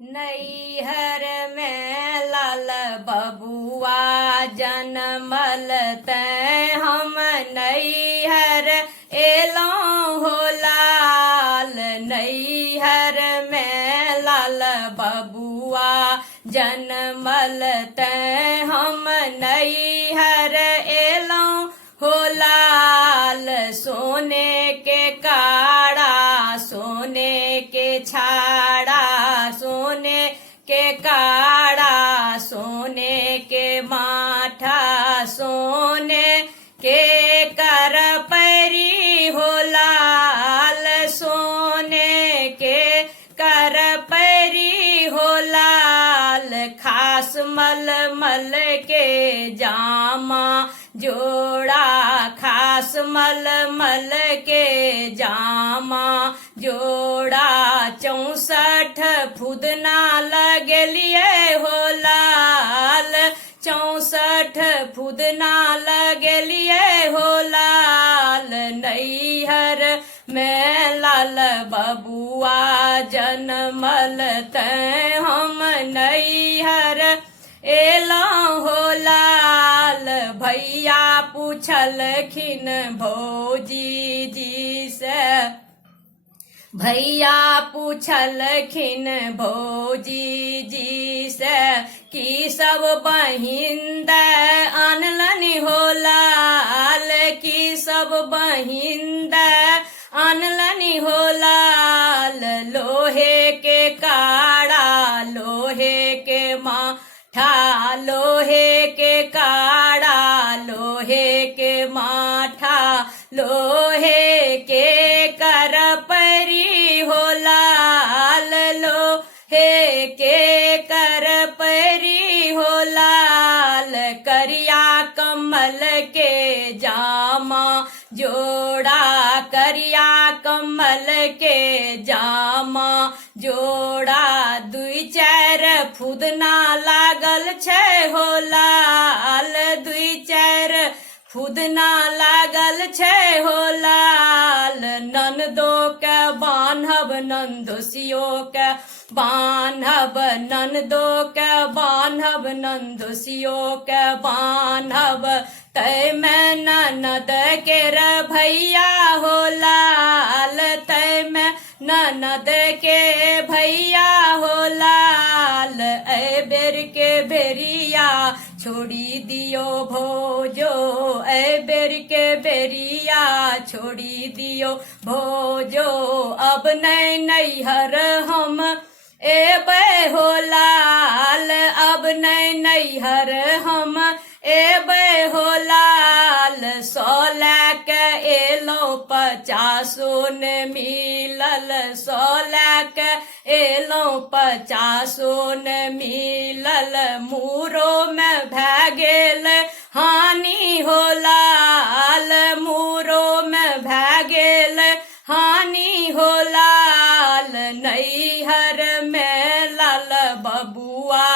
नैहर में लाल बबुआ जनमल तैं हम नैहर एलों हो लाल। नैहर में लाल बबुआ जनमल तैं हम नैहर एलों हो लाल। सोने के काड़ा सोने के छाड़ा सोने के काड़ा सोने के माठा सोने के कर पैरी हो लाल। सोने के कर पैरी हो लाल। खास मल मल के जामा जोड़ा खास मल मल के जामा जोड़ा। 64 फुदना लगलिए हो लाल। 64 फुदना लगलिए हो लाल। नैहर में लाल बबुआ जनमल तैं हम नैहर एलों हो लाल। भैया पूछलखिन भौजी जी से भैया पूछलखिन भौजी जी से कि सब बहिन दे आनलनि हो लाल। कि सब बहिन दे आनलनि हो लाल। लोहे के काड़ा लोहे के माठा लोहे के काड़ा लोहे के माठा लोहे के कर पैरी हो लाल। लोहे के कर पैरी हो लाल। करिया कमल के जामा जोड़ा करिया कमल के जामा जोड़ा। 2-4 फुदना लागल छै हो लाल। 2-4 फुदना लागल छै हो लाल। ननदो के बान्हब नंदोसियो के बान्हब ननदो के बान्हब नंदोसियो के बान्हब। तै में ननद के भैया हो लाल। तै में ननद के भैया हो लाल। ऐ बेर के बेरिया छोड़ी दियो भोजो। ऐ बेर के बेरिया छोड़ी दियो भोजो। अब नैहर हम एबै हो लाल। अब नैहर हम एबै हो लाल। 100 के एलों 50 ने मिलल। 100 के एलों 50 ने मिलल। मूरो में भै गेल हानि हो लाल। मूरो में भै गेल हानि हो लाल। नैहर में लाल बबुआ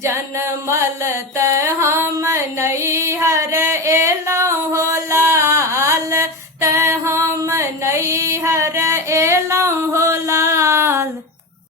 जनमल तैं हम नैहर एलों